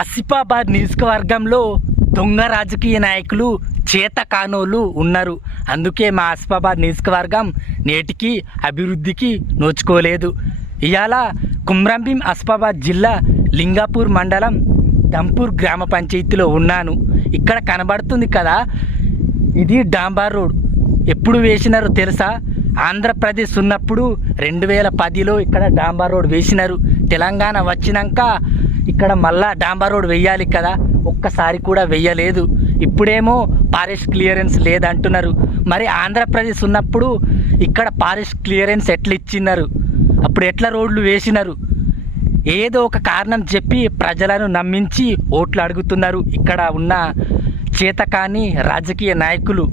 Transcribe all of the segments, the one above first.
ఆసిఫాబాద్ నియోజకవర్గంలో దొంగ రాజకీయ నాయకులు చేత కానోళ్ళు ఉన్నారు. అందుకే మా ఆసిఫాబాద్ నియోజకవర్గం నేటికి అభివృద్ధికి నోచుకోలేదు. ఇవాళ కుమ్రంభీం ఆసిఫాబాద్ జిల్లా లింగాపూర్ మండలం దంపూర్ గ్రామ పంచాయతీలో ఉన్నాను. ఇక్కడ కనబడుతుంది కదా ఇది డాంబార్ రోడ్. ఎప్పుడు వేసినారో తెలుసా? ఆంధ్రప్రదేశ్ ఉన్నప్పుడు రెండు వేల పదిలో ఇక్కడ డాంబార్ రోడ్ వేసినారు. తెలంగాణ వచ్చినాక ఇక్కడ మళ్ళా డాంబర్ రోడ్ వెయ్యాలి కదా. ఒక్కసారి కూడా వెయ్యలేదు. ఇప్పుడేమో పారిష్ క్లియరెన్స్ లేదంటున్నారు. మరి ఆంధ్రప్రదేశ్ ఉన్నప్పుడు ఇక్కడ పారిష్ క్లియరెన్స్ ఎట్లా ఇచ్చినారు అప్పుడు ఎట్లా రోడ్లు వేసినారు? ఏదో ఒక కారణం చెప్పి ప్రజలను నమ్మించి ఓట్లు అడుగుతున్నారు ఇక్కడ ఉన్న చేతకాని రాజకీయ నాయకులు.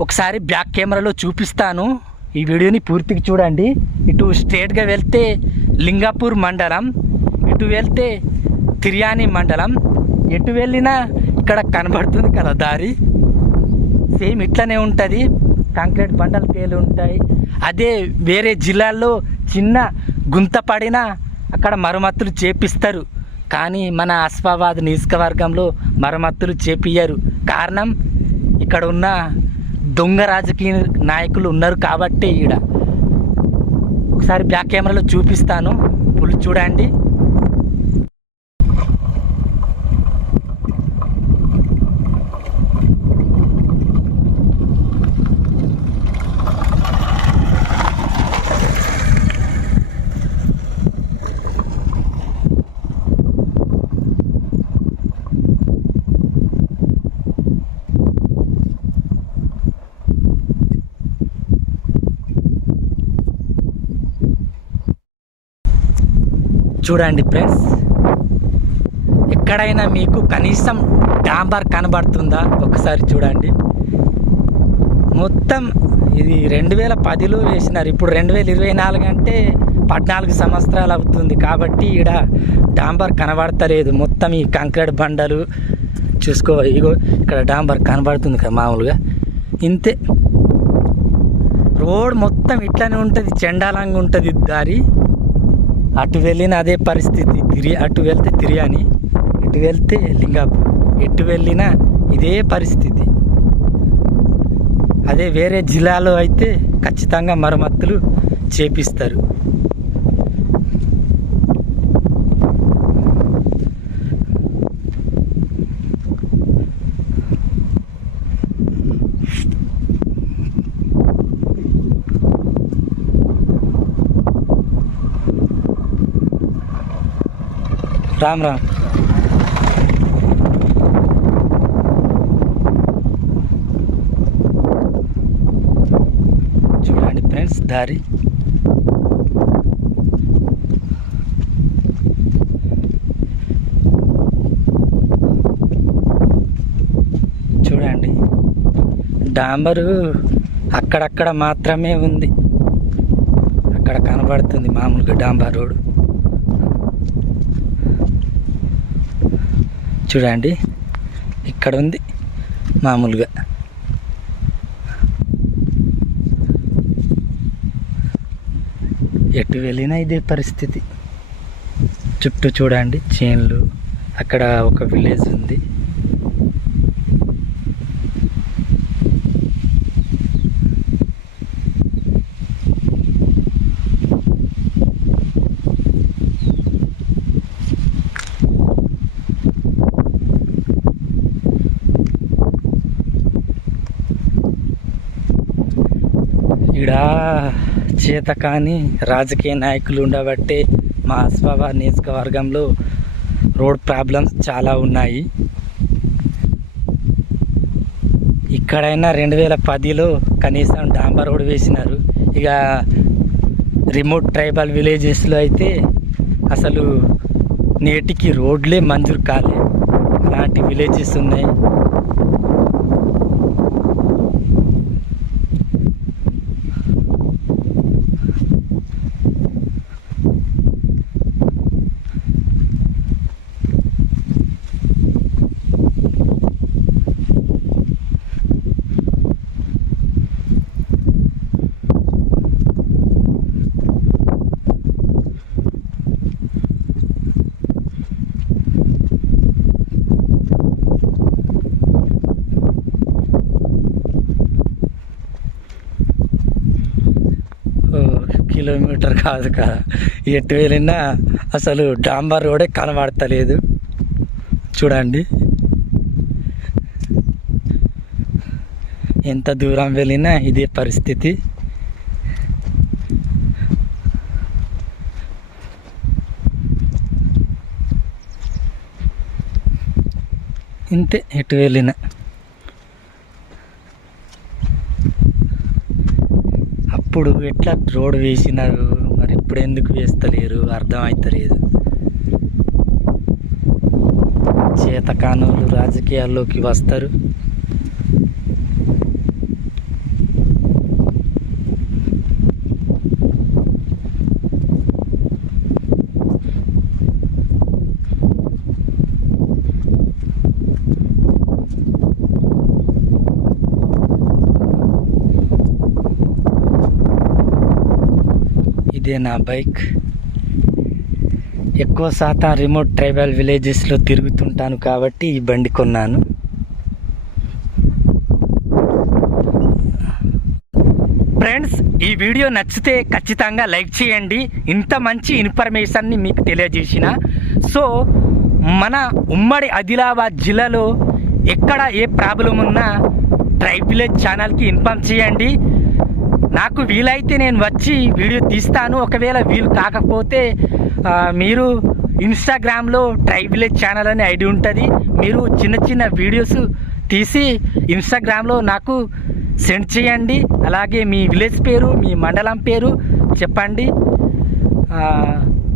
ఒకసారి బ్యాక్ కెమెరాలో చూపిస్తాను. ఈ వీడియోని పూర్తిగా చూడండి. ఇటు స్ట్రేట్గా వెళ్తే లింగాపూర్ మండలం ఇటు వెళ్తే తిర్యాని మండలం ఎటు వెళ్ళినా ఇక్కడ కనబడుతుంది కదా దారి. సేమ్ ఇట్లనే ఉంటుంది. కాంక్రీట్ బండలు పేలు ఉంటాయి. అదే వేరే జిల్లాల్లో చిన్న గుంత పడినా అక్కడ మరమ్మతులు చేపిస్తారు. కానీ మన అస్ఫాబాద్ నియోజకవర్గంలో మరమ్మతులు చేపియ్యరు. కారణం ఇక్కడ ఉన్న దొంగ రాజకీయ నాయకులు ఉన్నారు కాబట్టి ఈడ. ఒకసారి బ్యాక్ కెమెరాలో చూపిస్తాను. ఫుల్ చూడండి. చూడండి ఫ్రెండ్స్. ఎక్కడైనా మీకు కనీసం డాంబర్ కనబడుతుందా? ఒకసారి చూడండి. మొత్తం ఇది రెండు వేల పదిలో వేసినారు. ఇప్పుడు రెండు వేల ఇరవై నాలుగు అంటే పద్నాలుగు సంవత్సరాలు అవుతుంది కాబట్టి ఈడ డాంబర్ కనబడతలేదు. మొత్తం ఈ కంక్రీట్ బండలు చూసుకో ఇగో ఇక్కడ డాంబర్ కనబడుతుంది కదా మామూలుగా. ఇంతే. రోడ్ మొత్తం ఇట్లానే ఉంటుంది చెండాలంగా ఉంటుంది దారి. అటు వెళ్ళిన అదే పరిస్థితి. తిరి అటు వెళ్తే తిరియాని ఇటు వెళ్తే లింగాపూర్. ఎటు వెళ్ళినా ఇదే పరిస్థితి. అదే వేరే జిల్లాలో అయితే ఖచ్చితంగా మరమ్మతులు చేపిస్తారు. రామ్ రామ్ చూడండి ఫ్రెండ్స్ దారి. చూడండి డాంబరు అక్కడక్కడ మాత్రమే ఉంది. అక్కడ కనబడుతుంది మామూలుగా డాంబర్ రోడ్. చూడండి. ఇక్కడ ఉంది మామూలుగా. ఎటు వెళ్ళినా ఇదే పరిస్థితి. చుట్టూ చూడండి చేన్లు. అక్కడ ఒక విలేజ్ ఉంది. ఈడ చేత కానీ రాజకీయ నాయకులు ఉండబట్టే మా అస్ఫాబాద్ నియోజకవర్గంలో రోడ్ ప్రాబ్లమ్స్ చాలా ఉన్నాయి. ఇక్కడైనా రెండు వేల పదిలో కనీసం డాంబర్ రోడ్ వేసినారు. ఇక రిమోట్ ట్రైబల్ విలేజెస్లో అయితే అసలు నేటికి రోడ్లే మంజూరు కాలే. అలాంటి విలేజెస్ ఉన్నాయి. కిలోమీటర్ కాదు కదా. ఎటు వెళ్ళినా అసలు డాంబర్ రోడే కనబడతలేదు. చూడండి. ఎంత దూరం వెళ్ళినా ఇదే పరిస్థితి. ఇంతే ఎటు వెళ్ళినా. అప్పుడు ఎట్లా రోడ్ వేసినారు? మరి ఇప్పుడు ఎందుకు వేస్తలేరు? అర్థం అవుతలేదు చేతకానులు రాజకీయాల్లోకి వస్తారు. ఇదే నా బైక్. ఎక్కువ శాతం రిమోట్ ట్రైబల్ విలేజెస్లో తిరుగుతుంటాను కాబట్టి ఈ బండి కొన్నాను. ఫ్రెండ్స్ ఈ వీడియో నచ్చితే ఖచ్చితంగా లైక్ చేయండి. ఇంత మంచి ఇన్ఫర్మేషన్ని మీకు తెలియజేసిన. సో మన ఉమ్మడి ఆదిలాబాద్ జిల్లాలో ఎక్కడ ఏ ప్రాబ్లం ఉన్నా ట్రైబ్ విలేజ్ ఛానల్కి ఇన్ఫామ్ చేయండి. నాకు వీలైతే నేను వచ్చి వీడియో తీస్తాను. ఒకవేళ వీలు కాకపోతే మీరు ఇన్స్టాగ్రామ్లో ట్రై విలేజ్ ఛానల్ అనే ఐడి ఉంటుంది. మీరు చిన్న చిన్న వీడియోస్ తీసి ఇన్స్టాగ్రామ్లో నాకు సెండ్ చేయండి. అలాగే మీ విలేజ్ పేరు మీ మండలం పేరు చెప్పండి.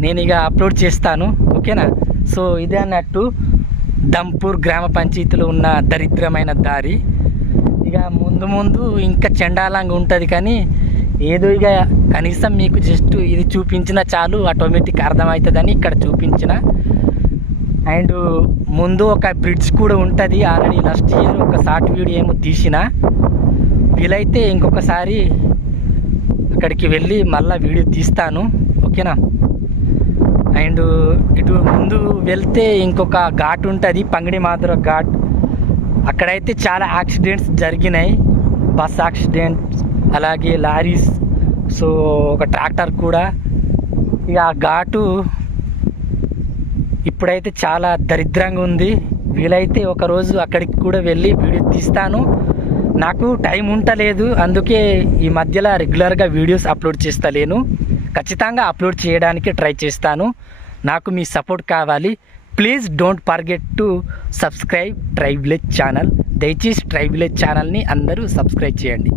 నేను ఇక అప్లోడ్ చేస్తాను. ఓకేనా? సో ఇదే అన్నట్టు దంపూర్ గ్రామ పంచాయతీలో ఉన్న దరిద్రమైన దారి. ఇక ముందు ముందు ఇంకా చండాలంగా ఉంటుంది కానీ ఏదో ఇక కనీసం మీకు జస్ట్ ఇది చూపించిన చాలు ఆటోమేటిక్ అర్థమవుతుందని ఇక్కడ చూపించిన. అండ్ ముందు ఒక బ్రిడ్జ్ కూడా ఉంటుంది ఆల్రెడీ లాస్ట్ ఇయర్ ఒక షార్ట్ వీడియో ఏమో తీసిన. వీలైతే ఇంకొకసారి అక్కడికి వెళ్ళి మళ్ళీ వీడియో తీస్తాను ఓకేనా? అండ్ ఇటు ముందు వెళ్తే ఇంకొక ఘాట్ ఉంటుంది పంగిడి మాధుర ఘాట్. అక్కడైతే చాలా యాక్సిడెంట్స్ జరిగినాయి. బస్ యాక్సిడెంట్స్ అలాగే లారీస్ సో ఒక ట్రాక్టర్ కూడా. ఇక ఆ ఘాటు ఇప్పుడైతే చాలా దరిద్రంగా ఉంది. వీలైతే ఒకరోజు అక్కడికి కూడా వెళ్ళి వీడియో తీస్తాను. నాకు టైం ఉంటలేదు అందుకే ఈ మధ్యలో రెగ్యులర్గా వీడియోస్ అప్లోడ్ చేస్తలేను. ఖచ్చితంగా అప్లోడ్ చేయడానికి ట్రై చేస్తాను. నాకు మీ సపోర్ట్ కావాలి. Please don't forget to subscribe tribe channel. దయచేసి ట్రై ఛానల్ని అందరూ సబ్స్క్రైబ్ చేయండి.